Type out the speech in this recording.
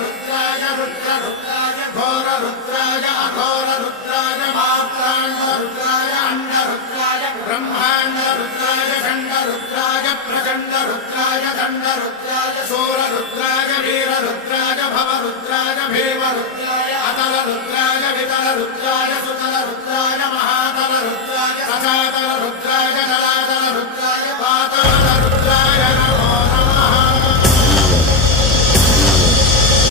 रुद्राय रुद्ररुद्राय घोररुद्राय अघोररुद्राय मात्राण्डरुद्राय अण्डरुद्राय ब्रह्माण्डरुद्राय खण्डरुद्राय प्रचण्डरुद्राय दण्डरुद्राय शूररुद्राय वीररुद्राय भव